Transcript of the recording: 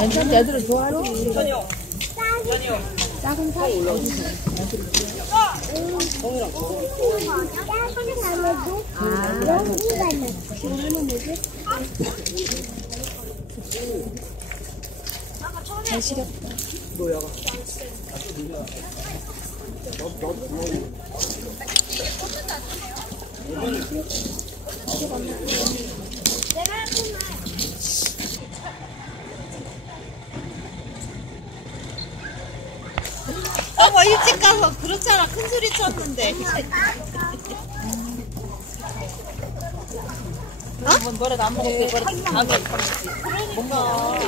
괜찮지, 애들은 좋아하지. 작은 살 어디서? 잘 시렸다. 뭐야? 일찍 가서 그렇잖아. 큰 소리 쳤는데. 어? 뭐라도 안 먹었어. 뭐라도 다 먹었지. 그러니까.